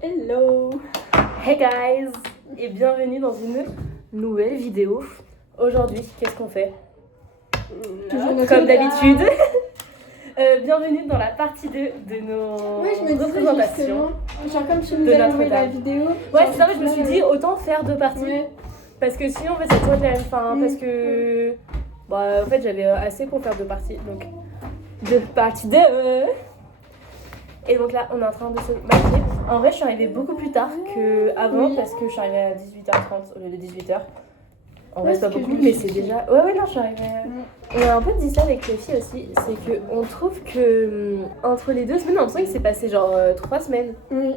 Hello! Hey guys! Et bienvenue dans une nouvelle vidéo. Aujourd'hui, qu'est-ce qu'on fait? Comme d'habitude. Bienvenue dans la partie 2 de nos représentations. Genre comme tu nous as envoyé la vidéo. Ouais, c'est ça, je me suis dit autant faire 2 parties. Ouais. Parce que sinon, en fait, c'est toujours de la même fin. Parce que. Bah, en fait, j'avais assez pour faire 2 parties. Donc, 2 parties 2. Et donc là, on est en train de se maquiller. En vrai, je suis arrivée beaucoup plus tard qu'avant parce que je suis arrivée à 18h30 au lieu de 18h. En vrai, c'est pas beaucoup, mais c'est déjà. Ouais, non, je suis arrivée. On a un peu dit ça avec les filles aussi. C'est qu'on trouve que entre les 2 semaines, on a l'impression qu'il s'est passé genre 3 semaines. Oui.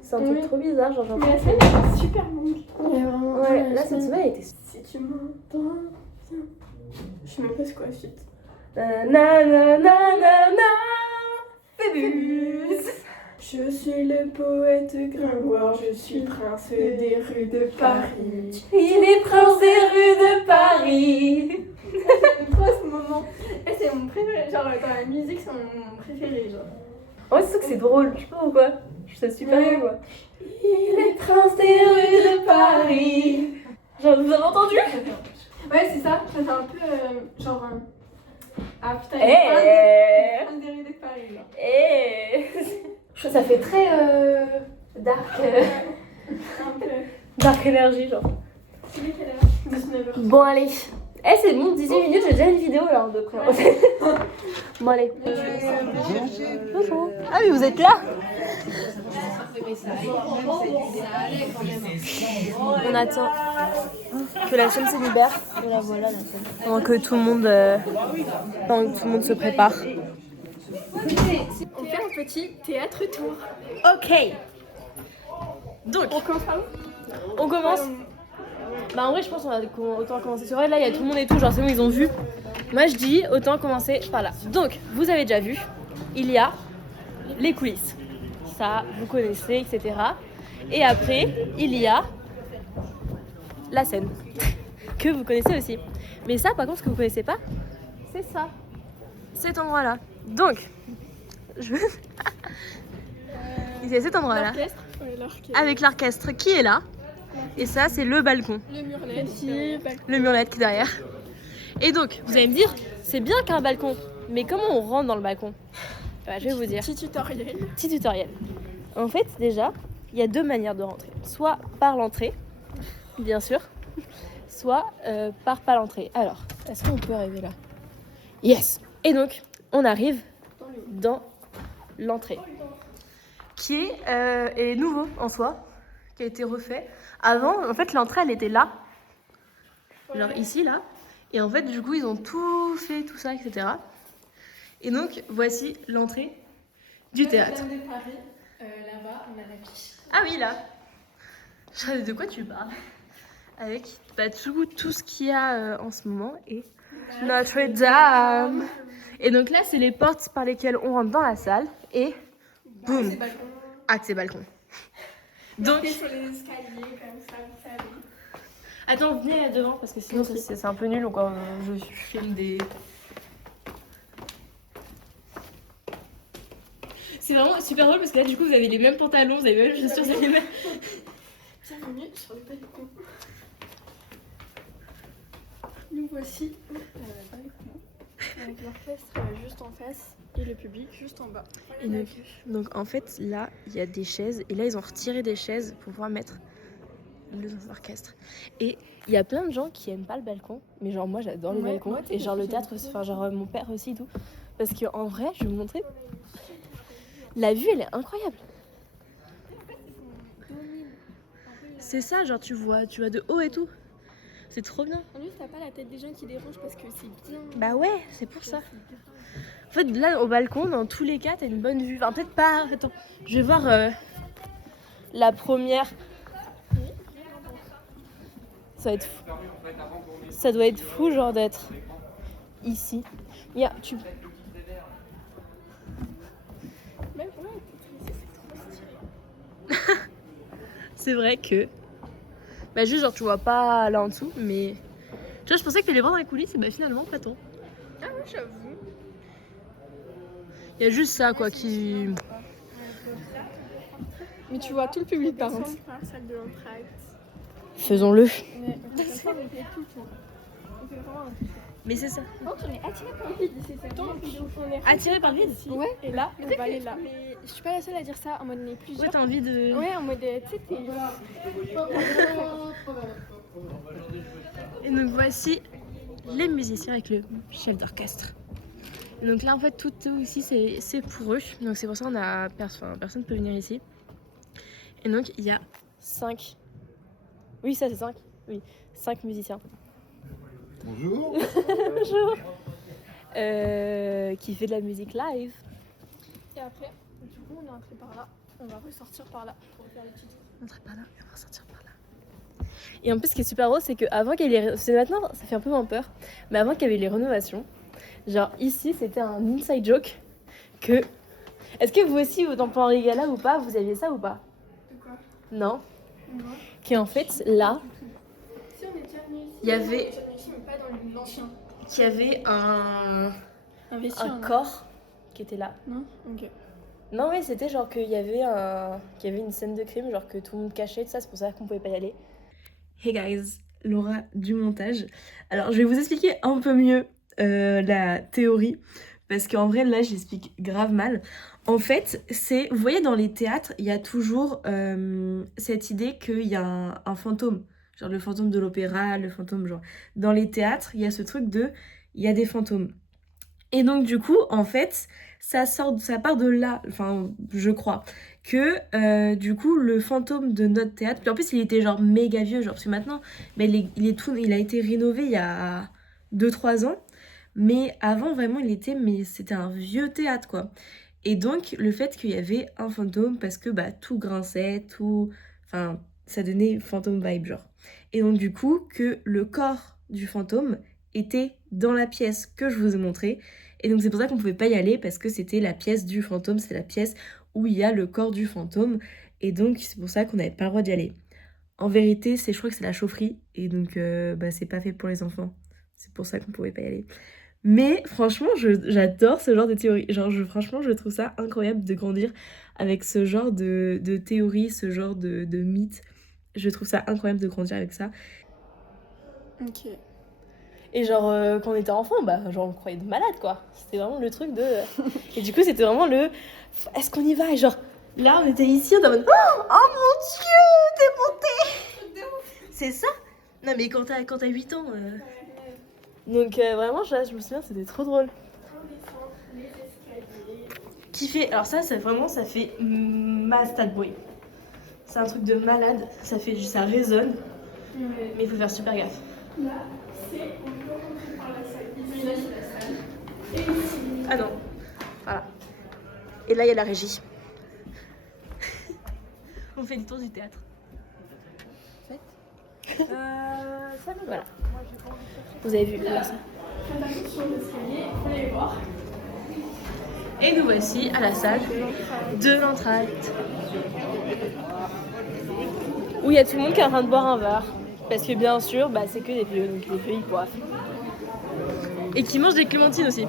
C'est un truc trop bizarre. Genre, mais la semaine était super longue. Ouais, vraiment. Ouais, là, cette semaine, elle était. Si tu m'entends, viens. Je sais même pas c'est quoi la suite. Phébus. Je suis le poète Gringoire, je suis prince des rues de Paris. Il est prince des rues de Paris. J'aime trop ce moment. Et c'est mon préféré, genre dans la musique, c'est mon préféré, genre. Ouais, c'est que c'est drôle, je sais pas pourquoi. Je trouve ça super bien, quoi. Il est prince des rues de Paris. Genre, vous avez entendu? Ouais, c'est ça, ça fait un peu genre. Ah putain, il est prince des rues de Paris, là. Je trouve ça fait très dark. Un peu. Dark énergie, genre. C'est lui qui est là, 19h. Bon, allez. C'est bon, 18 minutes, j'ai déjà une vidéo là, de près. Ouais. Bon, allez. Bonjour. Ah, mais vous êtes là? On attend que la chaîne se libère. Et la voilà, la chaîne. Pendant que tout le monde se prépare. On fait un petit théâtre tour. Ok. Donc, On commence par où? On commence. Bah en vrai je pense qu'on va autant commencer sur elle. Là il y a tout le monde et tout, genre c'est bon ils ont vu. Moi je dis autant commencer par là. Donc vous avez déjà vu, il y a les coulisses. Ça vous connaissez, etc. Et après il y a la scène que vous connaissez aussi. Mais ça par contre ce que vous connaissez pas, c'est ça. Cet endroit là. Donc il y a cet endroit là. Avec l'orchestre qui est là. Et ça, c'est le balcon. Le murlet ici, le murlet qui est derrière. Et donc, vous allez me dire, c'est bien qu'un balcon, mais comment on rentre dans le balcon? Je vais vous dire. Petit tutoriel. En fait, déjà, il y a 2 manières de rentrer. Soit par l'entrée, bien sûr, soit par pas l'entrée. Alors, est-ce qu'on peut arriver là? Yes. Et donc, on arrive dans l'entrée, qui est nouveau en soi, qui a été refait. Avant, en fait, l'entrée, elle était là. Genre ici, là. Et en fait, du coup, ils ont tout fait, tout ça, etc. Et donc, voici l'entrée du théâtre. De Paris, là-bas, on a l'affiche. Ah oui, là. Je sais de quoi tu parles. Avec tout ce qu'il y a en ce moment. Et Notre-Dame. Et donc là, c'est les portes par lesquelles on rentre dans la salle. Et boum. Accès balcon. Donc, sur les escaliers comme ça, vous savez. Attends, venez devant parce que sinon c'est un peu nul. Donc je filme des. C'est vraiment super drôle parce que là du coup vous avez les mêmes pantalons, vous avez les mêmes chaussures, les mêmes. Bienvenue sur le balcon. Nous voici au balcon avec l'orchestre juste en face. Et le public juste en bas. Et donc en fait là il y a des chaises et là ils ont retiré des chaises pour pouvoir mettre l'orchestre. Et il y a plein de gens qui aiment pas le balcon, mais genre moi j'adore le balcon et genre le théâtre, enfin genre mon père aussi et tout. Parce qu'en vrai je vais vous montrer, la vue elle est incroyable. C'est ça, genre tu vois de haut et tout. C'est trop bien. En plus t'as pas la tête des gens qui dérangent parce que c'est bien. Bah ouais, c'est pour ça. En fait, là, au balcon, dans tous les cas, t'as une bonne vue. Enfin, peut-être pas. Attends, je vais voir la première. Ça va être fou. Ça doit être fou, genre, d'être ici. Yeah, tu... Mais ouais, c'est trop stylé. C'est vrai que... Bah juste, genre, tu vois pas là en dessous, mais... Tu vois, je pensais que t'allais voir dans les coulisses, et bah finalement, pas tant. Ah ouais, j'avoue. Il y a juste ça, quoi, qui... Mais tu vois tout le public par contre. Salle de l'entracte. Faisons-le. Mais on fait ça, on fait tout le tour. On fait vraiment un tout. Mais c'est ça. Donc on est attiré par le vide ici, c'est vraiment on est Attiré par le vide. Ouais. Et là, on va aller là. Mais je suis pas la seule à dire ça, en mode on est plusieurs. Ouais, t'as envie de... Ouais, en mode tu sais, t'es... Et donc voici les musiciens avec le chef d'orchestre. Et donc là en fait tout ici c'est pour eux. Donc c'est pour ça qu'on a personne ne peut venir ici. Et donc il y a 5. Oui ça c'est 5. Oui, 5 musiciens. Bonjour. Bonjour. Qui fait de la musique live. Et après, du coup on est entré par là, on va ressortir par là pour faire les titres. On entrait par là et on va ressortir par là. Et en plus ce qui est super drôle c'est qu'avant qu'il y ait les... C'est maintenant ça fait un peu moins peur. Mais avant qu'il y avait les rénovations, genre ici c'était un inside joke que... Est-ce que vous aussi dans Plan les Galas ou pas, vous aviez ça ou pas? De quoi? Non. Non. Qu'en fait là, Si on est déjà venu ici, il y avait... mais pas dans l'ancien. qu'il y avait un Un corps qui était là. Non? Ok. Non mais c'était genre qu'il y avait une scène de crime, genre que tout le monde cachait, tout ça, c'est pour ça qu'on pouvait pas y aller. Hey guys, Laura du montage. Alors je vais vous expliquer un peu mieux la théorie, parce qu'en vrai là j'explique grave mal. En fait, vous voyez dans les théâtres, il y a toujours cette idée qu'il y a un fantôme. Genre le fantôme de l'opéra, le fantôme genre... Dans les théâtres, il y a ce truc il y a des fantômes. Et donc du coup, en fait, ça part de là, enfin, je crois, que du coup, le fantôme de notre théâtre, puis en plus, il était genre méga vieux, genre, parce que maintenant, mais il a été rénové il y a 2-3 ans, mais avant, vraiment, c'était un vieux théâtre, quoi. Et donc, le fait qu'il y avait un fantôme, parce que bah, tout grinçait, enfin, ça donnait fantôme vibe, genre. Et donc, du coup, que le corps du fantôme était dans la pièce que je vous ai montrée. Et donc, c'est pour ça qu'on pouvait pas y aller, parce que c'était la pièce du fantôme, c'est la pièce où il y a le corps du fantôme. Et donc, c'est pour ça qu'on n'avait pas le droit d'y aller. En vérité, je crois que c'est la chaufferie, et donc, bah, c'est pas fait pour les enfants. C'est pour ça qu'on pouvait pas y aller. Mais franchement, j'adore ce genre de théorie. Genre, franchement, je trouve ça incroyable de grandir avec ce genre de théorie, ce genre de mythe. Je trouve ça incroyable de grandir avec ça. Ok. Et genre, quand on était enfant, bah, genre, on croyait de malade, quoi. C'était vraiment le truc de... Et du coup, c'était vraiment le... Est-ce qu'on y va? Et genre, là, on était ici, on était en mode... Oh mon Dieu, t'es montée. C'est ça? Non, mais quand t'as 8 ans... Donc, vraiment, je me souviens, c'était trop drôle. Qui fait... Alors ça fait ma stat boy. C'est un truc de malade. Ça résonne. Mais il faut faire super gaffe. Là, on peut rentrer par la salle. Ici, là, c'est la salle. Et ici. Ah non. Voilà. Et là, il y a la régie. On fait le tour du théâtre. Ça nous voilà. Vous avez vu là ça. Sur l'escalier, on va aller voir. Et nous voici à la salle de l'entracte. Où il y a tout le monde qui est en train de boire un verre. Parce que bien sûr, bah, c'est que des vieux, donc les vieux ils boivent. Et qui mangent des clémentines aussi.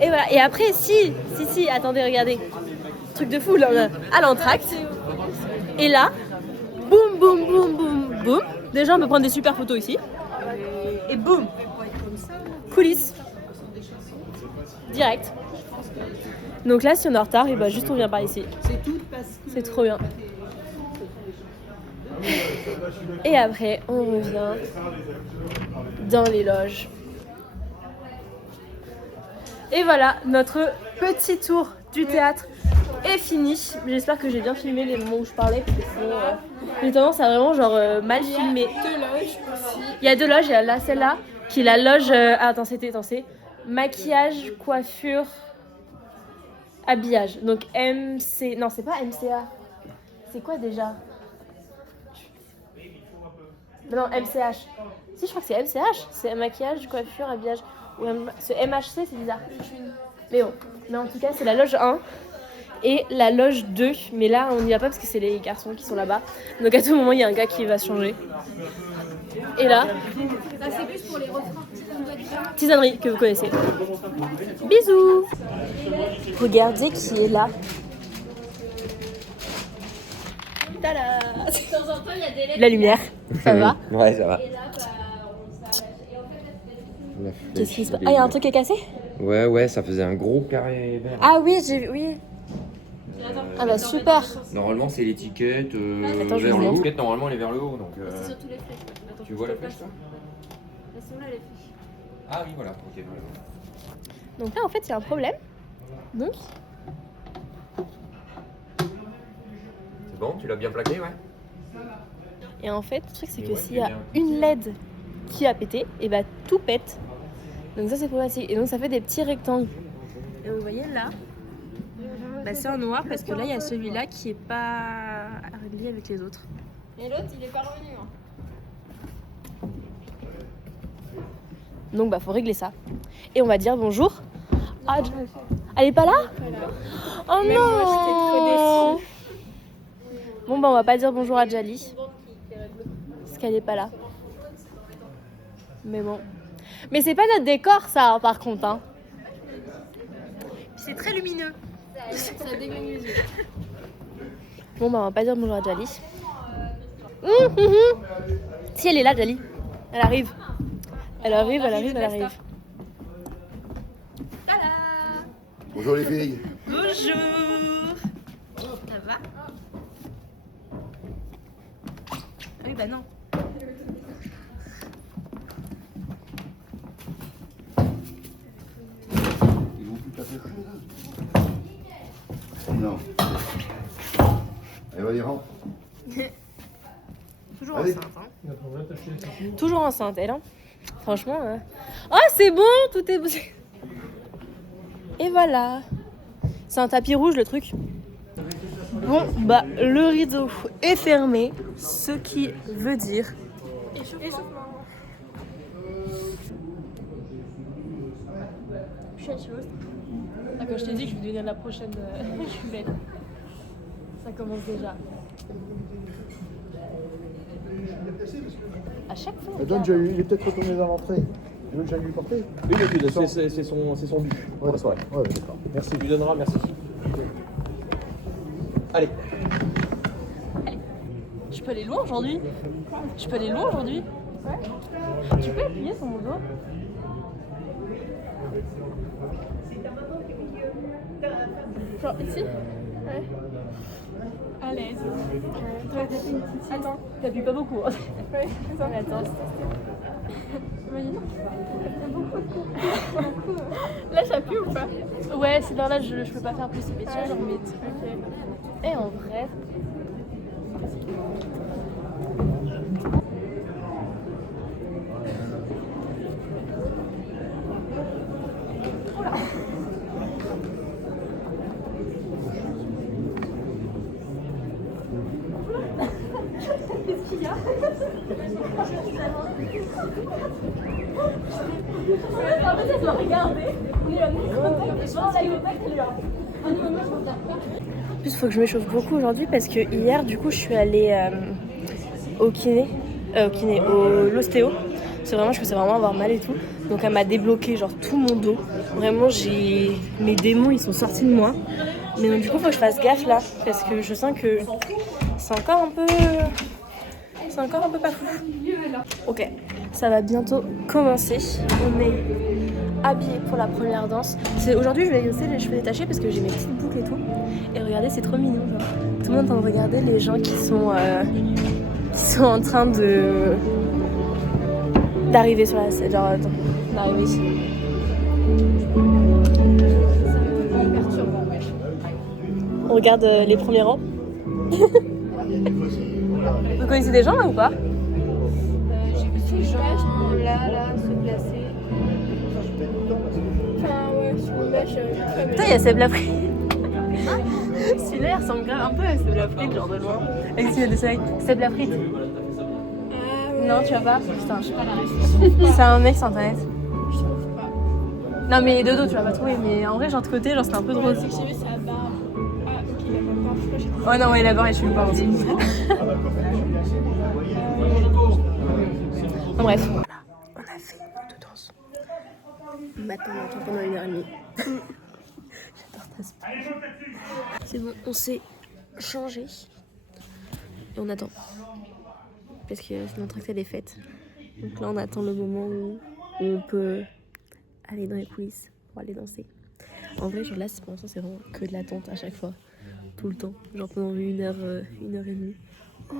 Et voilà, et après, si, attendez, regardez. Truc de fou, là, à l'entracte. Et là, boum, boum, boum, boum, boum. Déjà, on peut prendre des super photos ici. Et boum, coulisses. Direct. Donc là, si on est en retard, et bah juste on vient par ici. C'est trop bien. Et après, on revient dans les loges. Et voilà, notre petit tour du théâtre est fini. J'espère que j'ai bien filmé les moments où je parlais. Parce que sinon, j'ai tendance à vraiment mal filmer. Il y a 2 loges aussi. Il y a 2 loges, il y a là, celle-là, qui est la loge... attends, c'est maquillage, coiffure, habillage. Donc MC... Non, c'est pas MCA. C'est quoi déjà? Non, MCH. Si, je crois que c'est MCH. C'est maquillage, coiffure, habillage. Ou ce MHC, c'est bizarre. Mais bon. Mais en tout cas, c'est la loge 1 et la loge 2. Mais là, on n'y va pas parce que c'est les garçons qui sont là-bas. Donc à tout moment, il y a un gars qui va se changer. Et là... c'est plus pour les refrains. Tisanerie que vous connaissez. Bisous. Regardez qui est là. Tada. La lumière, ça va? Ouais, ça va. Qu'est-ce qui se passe? Ah, il y a un truc qui est cassé? Ouais, ça faisait un gros carré vert. Ah oui, oui. Ah bah super. Normalement, c'est l'étiquette Attends, je vers vous le haut. montre. L'étiquette, normalement, elle est vers le haut. Donc, C'est surtout les flèches. Attends, tu vois la flèche, toi? Elles sont là, les flèches. Ah oui, voilà. Ok, voilà. Donc là, en fait, il y a un problème. Donc, C'est bon, tu l'as bien plaqué, ouais? et en fait, le truc, c'est que Ouais, s'il y a bien. une LED qui a pété, et bah tout pète. Donc ça, c'est problématique. Et donc, ça fait des petits rectangles. Et vous voyez là, bah, c'est en noir parce que là, il y a celui-là qui est pas réglé avec les autres. Et l'autre, il est pas revenu. Hein. Donc bah faut régler ça. Et on va dire bonjour. Ah, elle est pas là? Oh Même non. moi, j'étais trop déçue. Bon bah on va pas dire bonjour à Jali. Parce qu'elle est pas là. Mais bon. Mais c'est pas notre décor ça hein, par contre. Hein. C'est très lumineux. Ça dégaine les yeux. Bon bah on va pas dire bonjour à Jali. Si elle est là Jali. Elle arrive. Elle arrive. Bonjour les filles. Bonjour. Ça va? Ah oui bah non. Ils vont plus taper quelque chose? Non. Allez, vas-y, rentre. Toujours Allez. enceinte. Hein. Toujours enceinte, elle. Hein. Franchement. Oh, c'est bon, tout est bon. Et voilà. C'est un tapis rouge le truc. Bon, bah le rideau est fermé, ce qui veut dire. Ah, quand je t'ai dit que je vais devenir la prochaine Juliette. Ça commence déjà. À chaque fois. Donne, il est peut-être retourné dans l'entrée. Tu veux que j'aille lui porter? Oui, mais c'est son but. Ouais, Bonne soirée. Ouais, d'accord. Merci. Tu lui donneras, merci. Allez. Je peux aller loin aujourd'hui? Je peux aller loin aujourd'hui? Ouais. Tu peux appuyer sur mon dos? Genre ici? Ouais. À l'aise. Attends. T'appuies pas beaucoup. Hein. Ouais, attends. Là, j'appuie ou pas? Ouais, c'est dans là, je peux pas faire plus. Mais tu vois, genre, mais. Ok. Et en vrai. En plus, il faut que je m'échauffe beaucoup aujourd'hui parce que hier, du coup, je suis allée au l'ostéo. C'est vraiment, je pensais vraiment avoir mal et tout. Donc, elle m'a débloqué genre tout mon dos. Vraiment, mes démons, ils sont sortis de moi. Mais donc, du coup, il faut que je fasse gaffe là parce que je sens que c'est encore un peu pas fou. Ok, ça va bientôt commencer. On est habillés pour la première danse. Aujourd'hui, je vais laisser les cheveux détachés parce que j'ai mes petites boucles et tout. Et regardez, c'est trop mignon. Genre. Tout le monde est en train de regarder les gens qui sont en train d'arriver sur la scène. Genre, attends, d'arriver ici. On regarde les premiers rangs. Vous connaissez des gens là ou pas? J'ai vu ces gens là, se placer. Enfin, ouais, sur le match. Putain, il y a Seb Lafrite. Celui-là, il ressemble grave un peu à Seb Lafrite, genre de loin. Est-ce qu'il y a des sacs? Seb Lafrite. Ah ouais. Non, tu vas pas? Putain, Je sais pas la ref. c'est un mec sur internet. Je trouve pas. Non, mais de dos, tu vas pas trouver. Mais en vrai, genre de côté, genre c'était un peu drôle. C'est que j'ai vu sa barbe. Ah, ok, il a pas barbe. Je crois que j'ai Ouais, non, ouais, la barre, je suis pas aussi. Bon, bref. Voilà, on a fait une danse. Maintenant, on attend pendant 1h30. J'adore ta sport. C'est bon, on s'est changé. Et on attend. Parce que sinon, elle est faite. Donc là, on attend le moment où on peut aller dans les coulisses pour aller danser. En vrai, genre là, pour l'instant, c'est vraiment que de l'attente à chaque fois. Tout le temps. Genre pendant 1h30. Oh.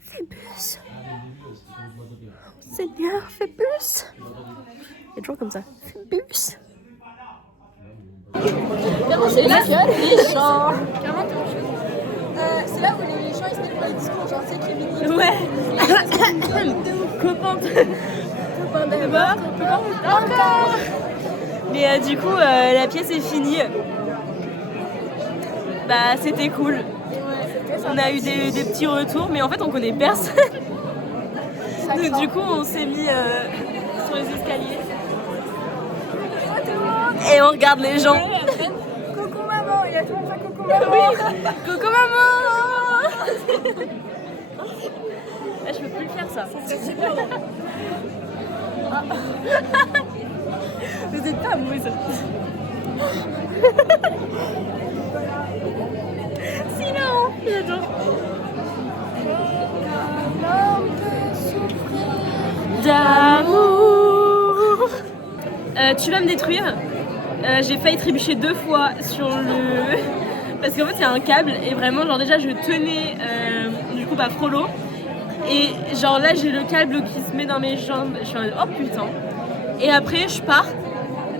Phébus. Oh, Seigneur, Phébus. Il est toujours comme ça. Phébus. C'est là les chants. C'est là où les gens ils se mettent pas les discours, genre c'est Kevin. Ouais. Copain d'abord, copain encore. Mais du coup, la pièce est finie. Bah, c'était cool. On a eu des petits retours, mais en fait, on connaît personne. Donc, du coup, on s'est mis sur les escaliers. Et on regarde les gens. Coucou maman, il y a tout le monde fait coucou maman. Coucou maman. Ah, je peux plus le faire ça. C'est super bon. Vous êtes pas amoureuse. Sinon, j'adore. D'amour. Tu vas me détruire. J'ai failli trébucher 2 fois sur le... Parce qu'en fait c'est un câble et vraiment genre déjà je tenais du coup Frollo. Et genre là j'ai le câble qui se met dans mes jambes. Je suis en mode oh putain. Et après je pars.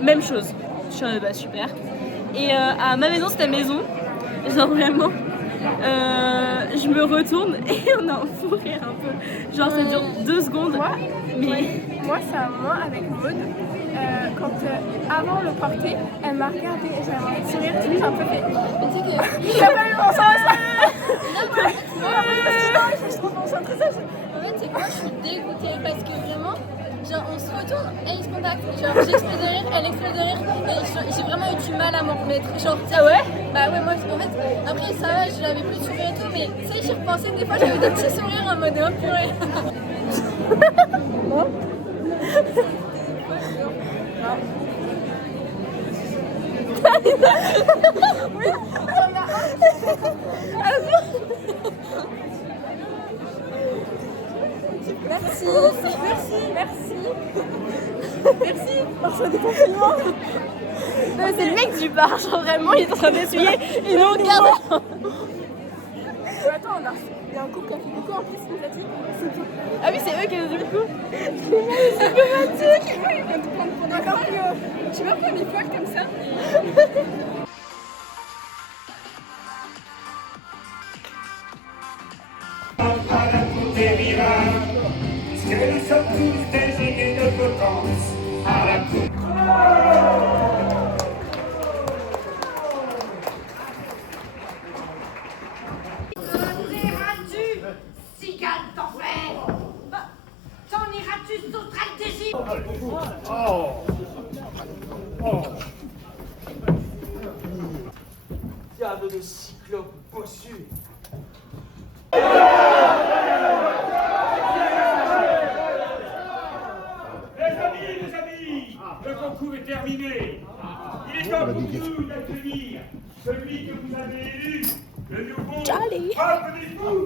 Même chose. Je suis en mode bah super. Et à ma maison c'est ta maison. Genre vraiment. Je me retourne et on a un fou rire un peu. Genre ça dure 2 secondes. Moi c'est à moi avec Maud. Quand avant le porter, elle m'a regardé et j'avais un sourire, j'ai un peu fait. Mais tu sais que. Il a pas eu mon sens. Je suis trop concentrée ça. En fait, c'est que moi je suis dégoûtée parce que vraiment, genre on se retourne et ils se contactent. Genre j'explose de rire, elle explose de rire et j'ai vraiment eu du mal à m'en remettre. Genre, ah ouais? Bah ouais, moi en fait, après ça va, j'avais plus de sourire et tout, mais tu sais, j'y repensais des fois, j'avais des petits sourires en mode oh purée. Merci. Marche des compliments. C'est le mec du bar, genre vraiment il est en train d'essuyer une autre garde. Attends, il y a un couple qui a fait coucou en plus, c'est Cathy. Ah oui, c'est eux qui ont dit coucou. C'est romantique. Ils vont te prendre pour d'accord que tu vois pas les poils comme ça. À la cour des mirages, puisque nous sommes tous désignés de vacances à la cour. Iras-tu, cigale d'enfer? T'en iras-tu sauterelle d'Égypte? Diable de cyclope bossu. Les amis, le concours est terminé. Il est temps pour nous d'accueillir celui que vous avez élu, le nouveau Charlie. Peuple des fous.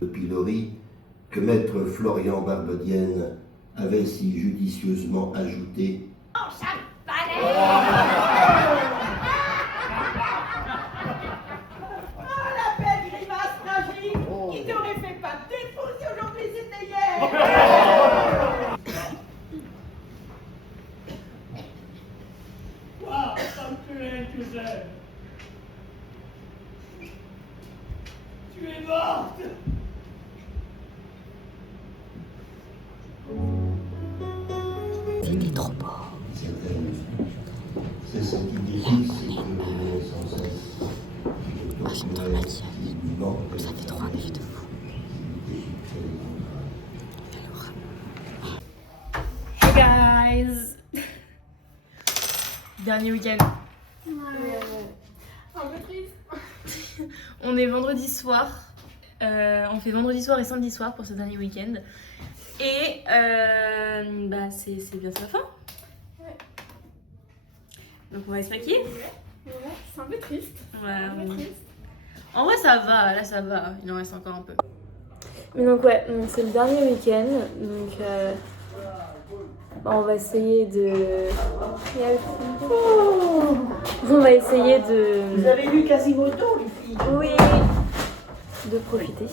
Le pilori que maître Florian Barbedienne avait si judicieusement ajouté. La belle grimace tragique qui t'aurait fait pas de défaut si aujourd'hui c'était hier. Ah, femme cruelle que j'aime. Tu es morte. C'était trop beau. C'est ce qui défie, c'est que sans cesse. Ah, j'aime trop le maquillage. Ça fait trop un effet de fou. Hey guys. dernier week-end. Un peu triste. On est vendredi soir. On fait vendredi soir et samedi soir pour ce dernier week-end. Et bah c'est bientôt la fin. Ouais. Donc on va se maquiller. Ouais, c'est un peu triste. Ouais, Un peu triste. en vrai ça va, là ça va, il en reste encore un peu. Mais donc ouais, c'est le dernier week-end, donc on va essayer de... On va essayer de... Vous avez lu Quasimodo, les filles? Oui, de profiter.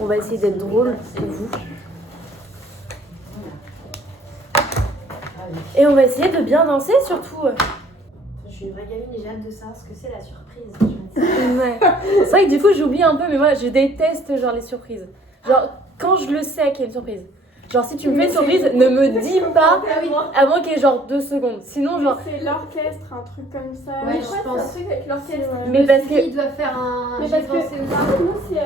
On va essayer d'être drôle pour vous. Et on va essayer de bien danser surtout. Je suis une vraie gamine et j'ai hâte de savoir ce que c'est la surprise. Ouais. C'est vrai que du coup j'oublie un peu, mais moi je déteste genre les surprises. Genre quand je le sais qu'il y a une surprise. Genre si tu me fais une surprise, ne me dis pas avant qu'il y ait genre 2 secondes. Sinon genre... C'est l'orchestre, un truc comme ça. Ouais, je pense. C'est un truc avec l'orchestre. Mais parce que... Il doit faire un... Mais parce que nous c'est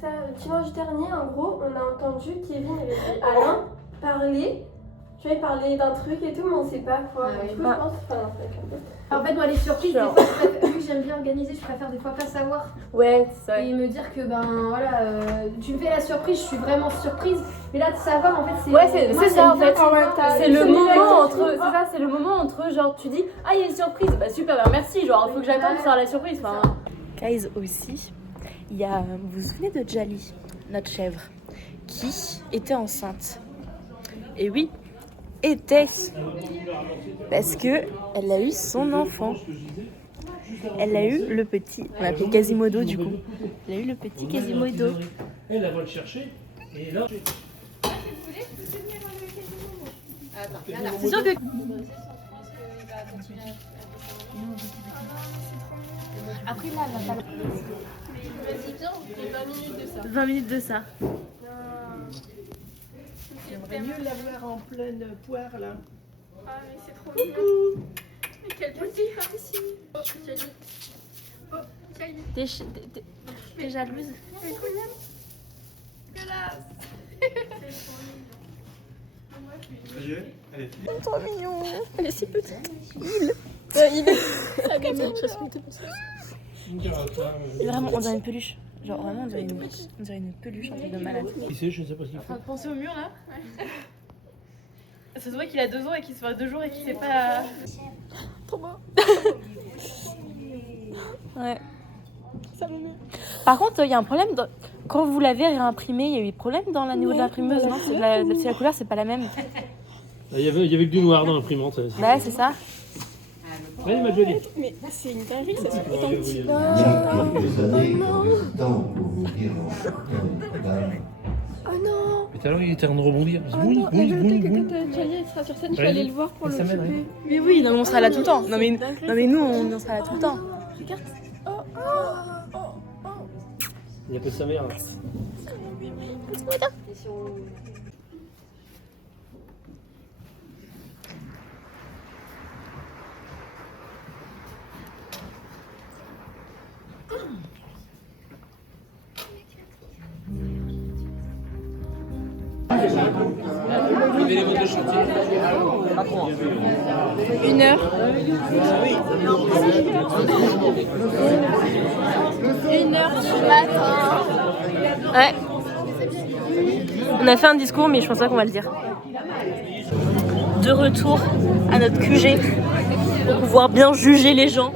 ça, dimanche dernier en gros, on a entendu Kevin et Alain parler. Tu vois, ils parlaient d'un truc et tout, mais on sait pas quoi. Ah, Du coup, je pense que c'est un truc un peu. En fait, moi, les surprises, des fois, vu que j'aime bien organiser, je préfère des fois pas savoir. Ouais, c'est ça. Et me dire que, ben voilà, tu me fais la surprise, je suis vraiment surprise. Mais là, de savoir, en fait, c'est. Ouais, c'est ça en fait. C'est le moment entre. C'est ça, c'est le moment entre genre tu dis ah il y a une surprise, bah super, bah, merci, genre faut que j'attende pour faire la surprise. Enfin. Guys aussi, il y a. Vous vous souvenez de Jali, notre chèvre, qui était enceinte. Et oui. Était parce que elle a eu son enfant. Elle a eu le petit, on l'appelle Quasimodo du coup. Elle a eu le petit Quasimodo. Elle va le chercher et là. C'est sûr que après là elle va pas. Vas-y bien, j'ai 20 minutes de ça. 20 minutes de ça. J'aimerais mieux l'avoir en pleine poire là. Ah mais c'est trop mignon. Mais quel petit ici. Oh, Jali. Oh, Jali. T'es jalouse. Elle est trop mignonne. Dégueulasse. C'est trop mignon. Elle est si petite. Il est. Vraiment, on dirait une peluche. Genre vraiment, on dirait une peluche, un truc de malade. Qui c'est, je ne sais pas ce qu'il faut. Pensez au mur là. Ça se voit qu'il a 2 ans et qu'il se voit 2 jours et qu'il sait pas. Trop beau. Ouais. Ça me met. Par contre, il y a un problème. Quand vous l'avez réimprimé, il y a eu des problèmes dans la niveau de l'imprimeuse, non? C'est la couleur, c'est pas la même. Il y avait que du noir dans l'imprimante. Ouais, c'est ça. Allez, ma jolie. Mais c'est une dinguerie, ça se fait tant Il y a quelques années, temps pour vous dire en sortant du programme. Oh non. Mais tout à l'heure, il était en train de rebondir. Oh non, je sais que quand Jali sera sur scène, je vais aller le voir pour le choper. Mais oui, non, mais on sera là tout le temps. Non mais nous, on sera là tout le temps. Regarde. Il y a peu de sa mère là. Une heure. Une heure du matin. Ouais. On a fait un discours, mais je pense pas qu'on va le dire. De retour à notre QG pour pouvoir bien juger les gens.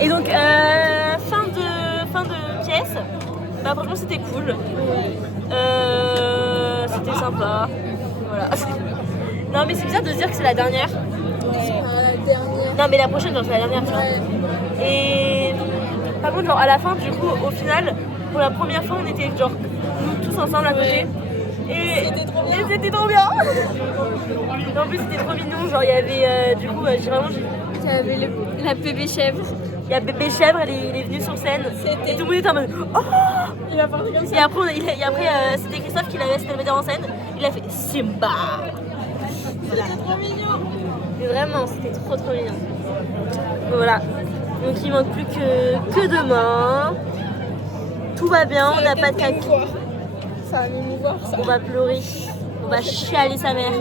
Et donc, fin de pièce. Bah franchement c'était cool. C'était sympa. Voilà. Non mais c'est bizarre de se dire que c'est la dernière. La dernière. Non mais la prochaine, genre, c'est la dernière, tu vois. Et par contre, genre à la fin, du coup, au final, pour la première fois, on était genre nous tous ensemble à côté. Et c'était trop bien. Et en plus, c'était trop mignon. Genre, il y avait du coup, il y avait la bébé chèvre. Il y a bébé chèvre, elle est venue sur scène. Et tout le monde était en mode oh. Il a parlé comme ça. Et après, c'était Christophe qui l'avait, c'était le metteur en scène. Il a fait Simba. C'était trop mignon. Mais vraiment, c'était trop mignon. Voilà. Donc il manque plus que demain. Tout va bien, on n'a pas de caca. Ça va m'émouvoir ça. On va pleurer. On va chialer sa mère.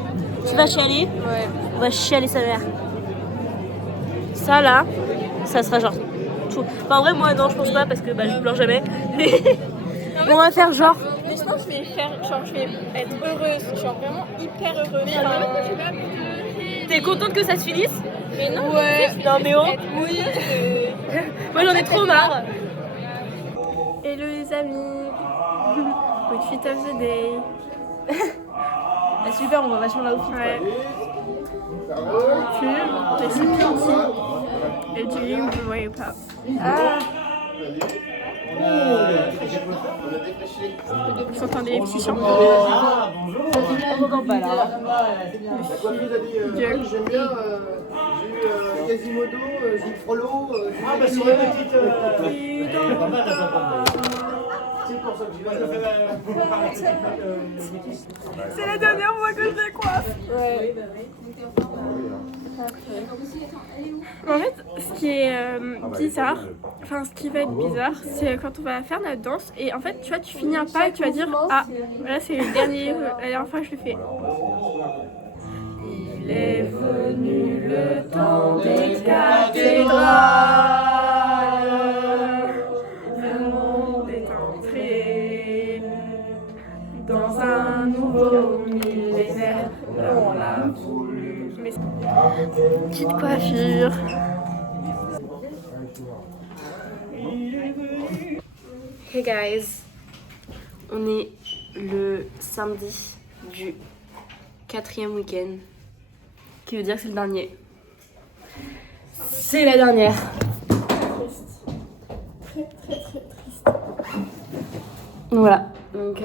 Tu vas chialer? Ouais. On va chialer sa mère. Ça là, ça sera genre tout. Enfin, en vrai, moi non, je pense pas parce que je pleure jamais. On va faire genre. Mais sinon, je vais faire, genre, je vais être heureuse, genre vraiment hyper heureuse. T'es contente que ça se finisse? Mais non, Ouais. Non mais oh. oui. Moi j'en ai trop marre. Hello les amis. Outfit of the day. Ah, super, on va vachement la outfit. Ouais. Je suis Pinky. Et Julie, vous ne voyez pas. Ah. Vous entendez les petits chants. On n'entend pas là. J'aime bien. J'ai eu Quasimodo, j'ai eu Frollo. Ah bah sur la petite. C'est pour ça que j'y vais. C'est la dernière fois que je les coiffe. Ouais. En fait, ce qui est bizarre, enfin ce qui va être bizarre, c'est quand on va faire la danse et en fait, tu vois, tu finis un pas et tu vas dire ah, là c'est le dernier, la dernière fois que je le fais. Il est venu le temps des cathédrales, le monde est entré dans un nouveau millénaire, on l'a voulu. Petite coiffure. Hey guys, on est le samedi du 4e week-end, qui veut dire que c'est le dernier. C'est la dernière. Très très très triste. Voilà, donc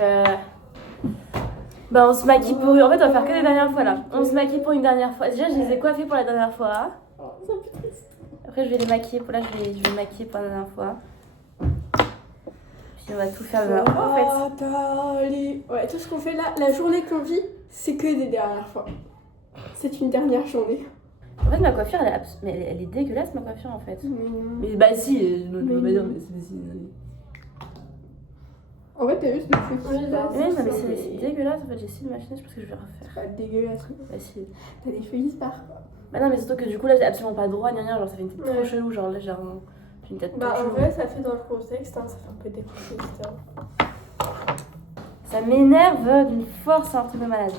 on se maquille pour... En fait, on va faire que les dernières fois là. On se maquille pour une dernière fois. Déjà, je les ai coiffés pour la dernière fois. C'est un peu triste. Après, je vais les maquiller pour là, je vais maquiller pour la dernière fois. Puis on va tout faire le dernière fois en fait. Ouais, tout ce qu'on fait là, la journée qu'on vit, c'est que des dernières fois. C'est une dernière journée. En fait, ma coiffure, elle est dégueulasse, ma coiffure en fait. Mais bah si, je veux pas dire, mais c'est... En fait, t'as juste des trucs. mais c'est dégueulasse en fait, j'ai essayé de machiner, je pense que je vais refaire. C'est pas dégueulasse. Bah si. T'as des feuilles par. Bah non, mais surtout que du coup là, j'ai absolument pas droit, ni rien, genre ça fait une tête trop chelou, genre là, j'ai une tête trop Bah en chelou. vrai, ça fait dans le contexte, hein, ça fait un peu décroché, etc. Ça m'énerve d'une force, un truc de malade.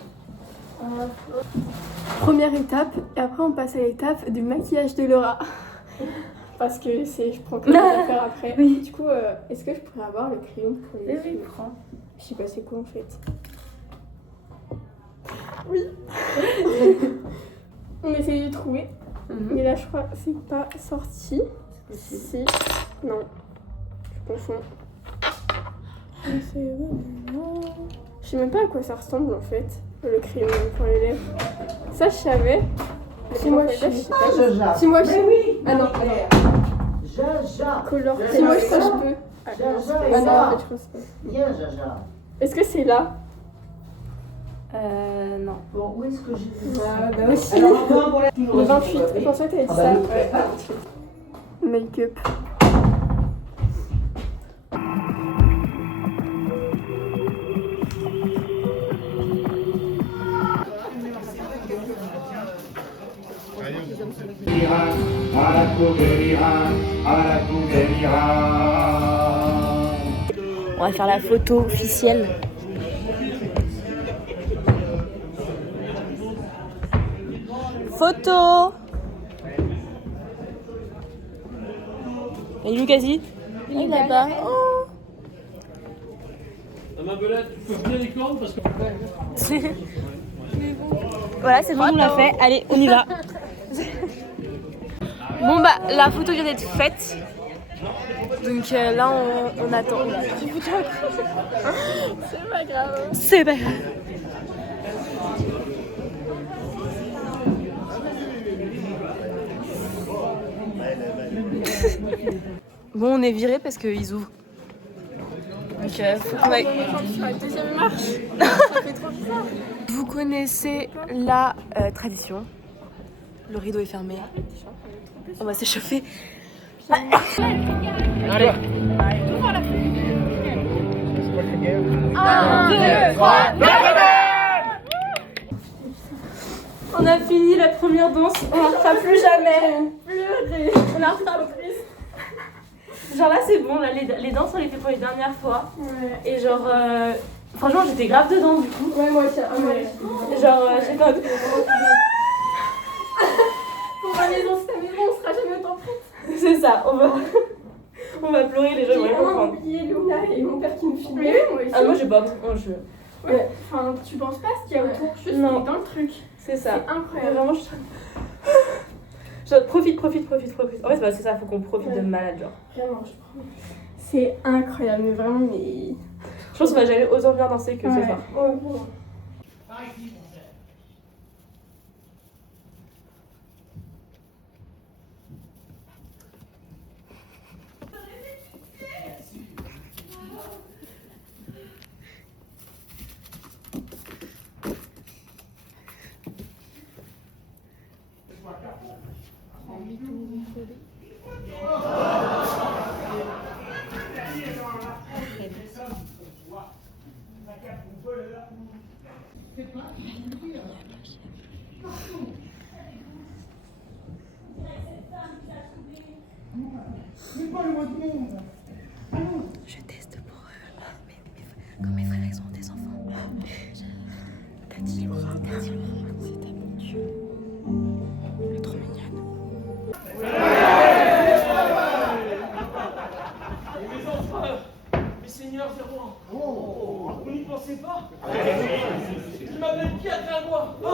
Première étape, et après on passe à l'étape du maquillage de Laura. Parce que je prends que les affaires après. Oui. Du coup, est-ce que je pourrais avoir le crayon pour les Oui, prends. Je sais pas c'est quoi en fait. Oui. On essaye de trouver. Mais là je crois que c'est pas sorti. Si. Non. Je confonds. Je sais même pas à quoi ça ressemble en fait. Le crayon pour les lèvres. Ça je savais. Si moi je sais pas. Si moi je sais. Ah non, Jaja. Color. Si moi je crois que je peux. Ah non, en fait je pense pas. Viens, Jaja. Est-ce que c'est là? Non. Bon, où est-ce que j'ai Bah aussi. Alors, on va pour la... Le 28. Je pensais que t'avais dit ça. Ouais. Make-up. À la cour de l'Iran, à la cour de l'Iran. On va faire la photo officielle. Photo. Et Lucasi? Il est là-bas. Oh. Ma belette, tu peux bien les cornes parce que... Voilà, c'est bon, on l'a fait. Allez, on y va. Bon bah, la photo vient d'être faite. Donc là, on attend. C'est pas grave. C'est pas grave. Bon, on est viré parce qu'ils ouvrent. Donc, faut qu'on aille. Sur la deuxième marche. Ça fait trop bizarre. Vous connaissez la tradition. Le rideau est fermé. On va s'échauffer. Allez. 1, 2, 3, On a fini la première danse, on la refera plus jamais. On la refera plus. Genre là c'est bon, là, les danses on les fait pour les dernières fois. Ouais. Et genre, franchement j'étais grave dedans du coup. Ouais, moi aussi. Genre, j'étais en mode... Pour aller dans cette maison, on sera jamais autant prête. C'est ça, on va pleurer, les gens vont J'ai rien comprendre. oublié Luna et mon père qui nous filme. Oui, moi aussi. Ah moi j'ai pas, Ouais, enfin, tu penses pas ce qu'il y a autour, juste Non. dans le truc. C'est ça. C'est incroyable. Vraiment, genre, profite. En fait, c'est ça, faut qu'on profite de malade, genre. Vraiment, je prends. C'est incroyable, mais vraiment, mais. Je pense qu'on va jamais autant bien danser que ce soir. Ouais, bon. Je teste pour quand mes frères ils ont des enfants. T'as dit Laura, c'est ta mon Dieu. Elle est trop mignonne. Mes empereurs, mes seigneurs zéro. Vous n'y pensez pas? Je m'appelle Pierre Gringoire. Je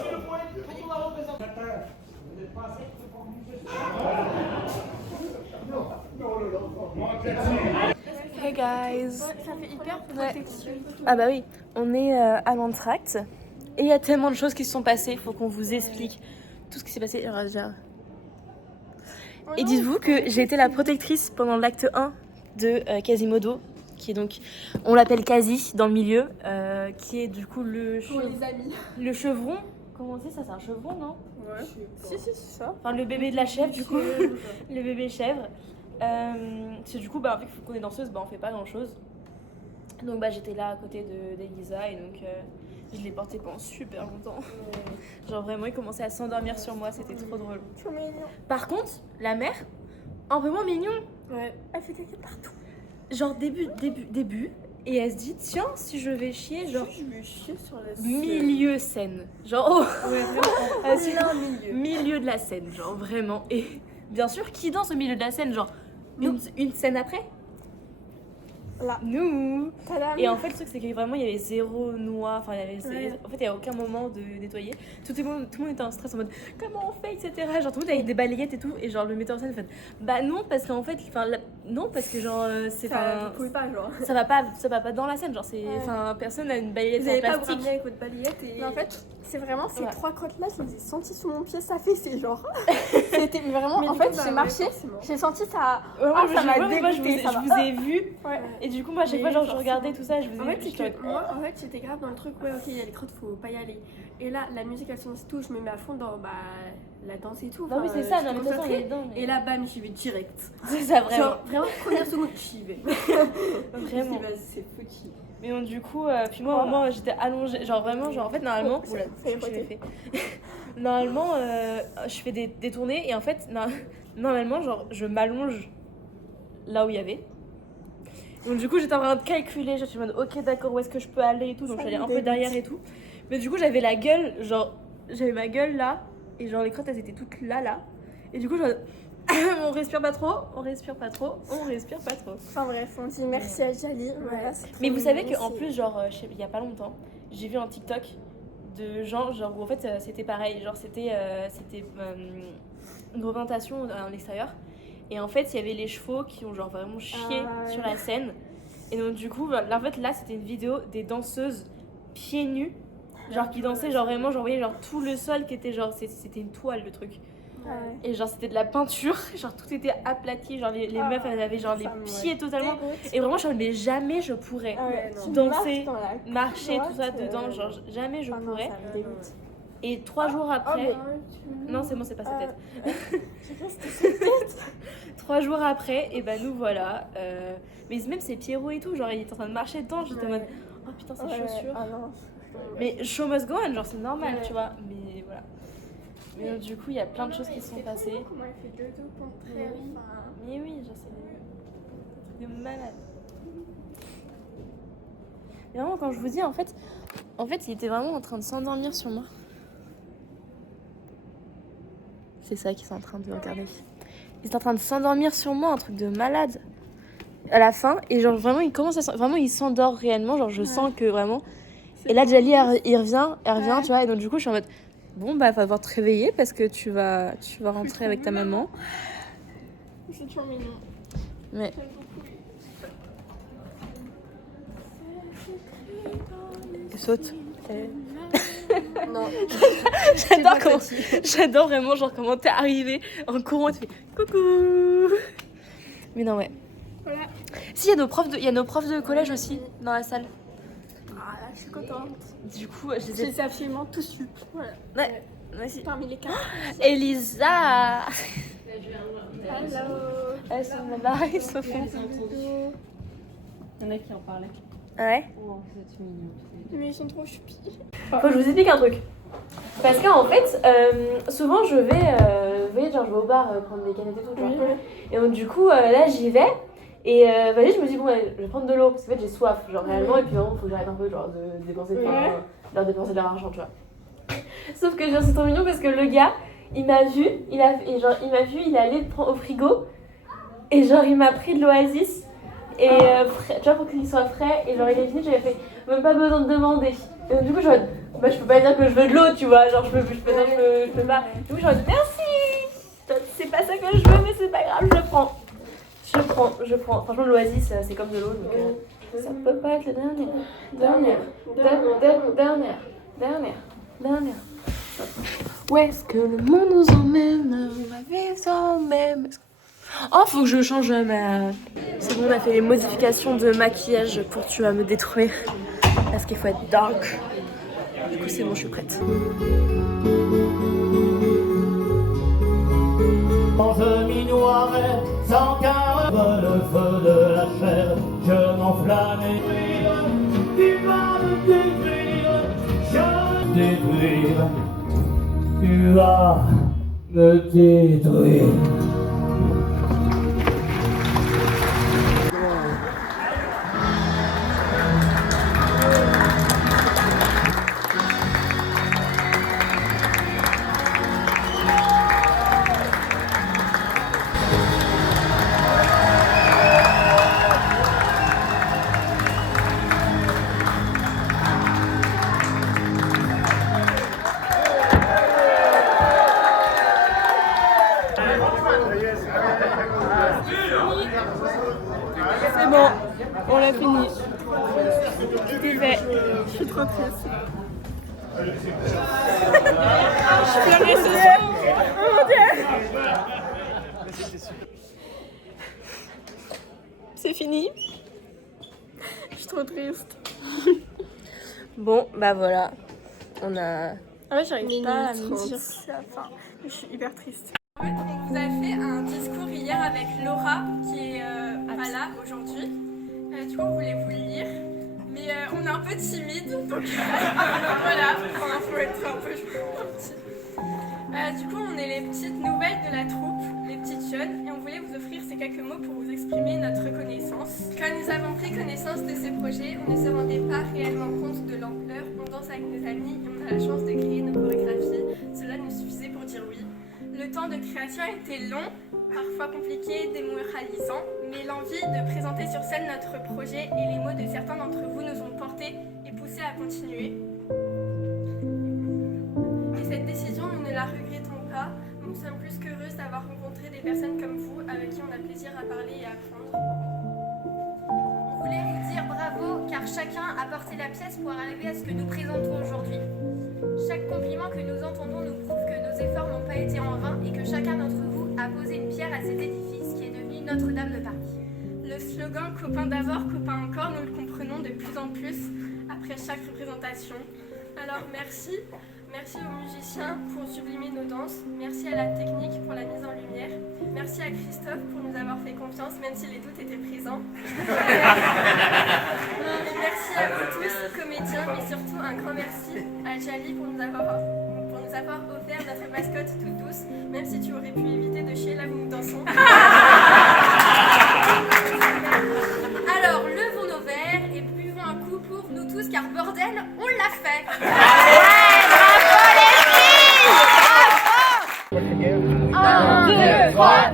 suis le poète dont on a représenté. Hey guys. Ça fait hyper protection. Ah bah oui, on est à l'entracte et il y a tellement de choses qui se sont passées, il faut qu'on vous explique tout ce qui s'est passé. Et dites-vous que j'ai été la protectrice pendant l'acte 1 de Quasimodo, qui est donc, on l'appelle Quasi dans le milieu, qui est du coup le chevron. Comment c'est ça? C'est un chevron, non? Ouais. Si, c'est ça. Enfin, le bébé de la chèvre, du coup. Le bébé chèvre. Parce que du coup, vu qu'on est danseuse, on fait pas grand chose. Donc j'étais là à côté d'Elisa et donc je l'ai porté pendant super longtemps. Genre vraiment, il commençait à s'endormir sur moi, c'était trop drôle. Trop mignon. Par contre, la mère, un peu moins mignon. Ouais. Elle fait caca partout. Genre début, et elle se dit tiens, si je vais chier, genre Je vais chier sur la scène. milieu scène. Genre Ouais, vraiment. milieu de la scène, genre vraiment. Et bien sûr, qui danse au milieu de la scène, genre une scène après? Là. Nous. Tadam. Et en fait, le truc, c'est que vraiment, il y avait zéro noix. Enfin, en fait, il n'y a aucun moment de nettoyer. Tout le monde était en stress en mode comment on fait, etc. Genre, tout le monde avec des balayettes et tout. Et genre, le metteur en scène fait bah non, parce qu'en fait, non, parce que genre, c'est ça. Vous pouvez pas, genre. Ça va pas dans la scène. Genre, c'est. Enfin, personne n'a une balayette Vous en avez pas plastique. vous avec votre balayette et. Mais en fait, c'est vraiment ces trois crottes-là, je les ai senties sous mon pied, ça fait, c'est genre. C'était vraiment. Mais en du fait, coup, j'ai marché, j'ai senti ça. Ça m'a dégoûté. Je vous ai vu. Et du coup, moi, à chaque fois, genre, je regardais tout ça, je vous ai vu. Moi, en fait, j'étais grave dans le truc, ouais, ok, il y a les crottes, faut pas y aller. Et là, la musique, elle sonne tout, je me mets à fond dans la danse et tout. Non, oui, c'est ça, non, mais de toute façon, on est dedans. Et là, bam, j'y vais direct. C'est ça, vraiment. Genre, vraiment, première seconde, j'y vais. Vraiment. C'est foutu. Mais donc, du coup, puis moi, au moment, j'étais allongée. Genre, vraiment, genre, en fait, normalement. Oula, je l'ai fait. Normalement, je fais des tournées et en fait, normalement, genre, je m'allonge là où il y y avait. Donc du coup j'étais en train de calculer, je suis en mode ok d'accord où est-ce que je peux aller et tout, donc je suis allée un peu derrière et tout. Mais du coup j'avais la gueule, genre j'avais ma gueule là et genre les crottes elles étaient toutes là. Et du coup on respire pas trop. Enfin bref, on dit merci à Jali. Voilà, mais vous savez qu'en plus genre il y a pas longtemps, j'ai vu un TikTok de gens genre où en fait c'était pareil, genre c'était une représentation en extérieur. Et en fait, il y avait les chevaux qui ont genre vraiment chié sur la scène. Et donc du coup, en fait là, c'était une vidéo des danseuses pieds nus, genre qui dansaient genre vraiment, genre vous voyez genre tout le sol qui était genre c'était une toile le truc. Et genre c'était de la peinture, genre tout était aplati, genre les meufs elles avaient genre les pieds totalement. Et vraiment genre mais jamais je pourrais danser, marcher tout ça dedans, genre jamais je pourrais. Et 3 jours après... Non, c'est bon, c'est pas sa tête. 3 jours après, et bah nous voilà. Mais même ses Pierrot et tout, genre il était en train de marcher dedans, j'étais en mode oh putain, ses chaussures. Mais show must go on, genre c'est normal, tu vois. Mais voilà. Mais donc, du coup, il y a plein de choses qui sont passées. Comment elle fait le dos contraire. Mais oui, genre c'est un truc de malade. Mais vraiment, quand je vous dis, en fait, il était vraiment en train de s'endormir sur moi. C'est ça qu'ils sont en train de regarder. Il est en train de s'endormir sur moi, un truc de malade. À la fin, et genre vraiment, il s'endort réellement. Genre, je sens que vraiment. Et là, Djali, elle revient, tu vois. Et donc, du coup, je suis en mode, bon, bah, va devoir te réveiller parce que tu vas rentrer avec ta maman. C'est trop mignon. Mais. Saute. Non. J'adore vraiment genre comment t'es arrivée en courant et tu fais coucou. Mais non, ouais. Voilà. Si, il y a nos profs de collège aussi dans la salle. Ah là, je suis contente. Du coup, je les ai absolument tous eus. Voilà. Ouais. Si. Parmi les 4. Elisa. Hello. Elles sont là, ils se font. Il y en a qui en parlaient. Ouais. Oh, vous êtes mignons. Mais ils sont trop chupis. Faut que je vous explique un truc. Parce qu'en fait, souvent je vais, vous voyez, genre je vais au bar prendre des canettes et tout, tu vois. Oui. Et donc du coup, là j'y vais. Et vas-y, je me dis, bon, ouais, je vais prendre de l'eau. Parce qu'en fait, j'ai soif, genre réellement. Et puis vraiment, faut que j'arrête un peu, genre, de dépenser de leur argent, tu vois. Sauf que genre, c'est trop mignon parce que le gars, il m'a vu, il est allé au frigo. Et genre, il m'a pris de l'Oasis. Et tu vois, pour qu'il soit frais. Et genre, il est fini, j'avais fait, même pas besoin de demander. Et donc, du coup, je peux pas dire que je veux de l'eau, tu vois. Genre, je peux pas. Du coup, je merci. C'est pas ça que je veux, mais c'est pas grave, je le prends. Je prends. Franchement, l'Oasis, c'est comme de l'eau, donc ça peut pas être le dernier. Dernière. Où est-ce que le monde nous emmène? Ma vie s'emmène. Oh, faut que je change ma... C'est bon, on a fait les modifications de maquillage pour tu vas me détruire. Parce qu'il faut être dark. Du coup, c'est bon, je suis prête. Quand je m'y noirais, sans qu'un le feu de la chair, je m'enflamme et tu vas me détruire, je me détruire, tu vas me détruire. C'est bon, on l'a fini. Tout est fait. Je suis trop triste. Je pleurais ce soir. Oh mon Dieu. C'est fini. Je suis trop triste. Bon, bah voilà. On a... Ah ouais, j'arrive pas à me dire si à la fin. Je suis hyper triste. En fait, on vous a fait un discours hier avec Laura qui est pas là aujourd'hui. Du coup, on voulait vous le lire. Mais on est un peu timide, donc voilà, il faut être un peu gentil. Du coup, on est les petites nouvelles de la troupe, les petites jeunes, et on voulait vous offrir ces quelques mots pour vous exprimer notre reconnaissance. Quand nous avons pris connaissance de ces projets, on ne se rendait pas réellement compte de l'ampleur. On danse avec nos amis et on a la chance de créer nos chorégraphies. Cela nous suffisait pour dire oui. Le temps de création était long, parfois compliqué, démoralisant, mais l'envie de présenter sur scène notre projet et les mots de certains d'entre vous nous ont portés et poussés à continuer. Et cette décision, nous ne la regrettons pas. Nous sommes plus qu'heureuses d'avoir rencontré des personnes comme vous avec qui on a plaisir à parler et à apprendre. On voulait vous dire bravo car chacun a porté la pièce pour arriver à ce que nous présentons aujourd'hui. Chaque compliment que nous entendons nous prouve que nos efforts n'ont pas été en vain et que chacun d'entre vous a posé une pierre à cet édifice qui est devenu Notre-Dame de Paris. Le slogan « Copain d'abord, copain encore », nous le comprenons de plus en plus après chaque représentation. Alors merci Merci aux musiciens pour sublimer nos danses. Merci à la technique pour la mise en lumière. Merci à Christophe pour nous avoir fait confiance, même si les doutes étaient présents. Et merci à vous tous, comédiens, mais surtout un grand merci à Jali pour nous avoir offert notre mascotte toute douce, même si tu aurais pu éviter de chier là où nous dansons. Alors, levons nos verres et buvons un coup pour nous tous, car bordel, on l'a fait. Un, deux, trois.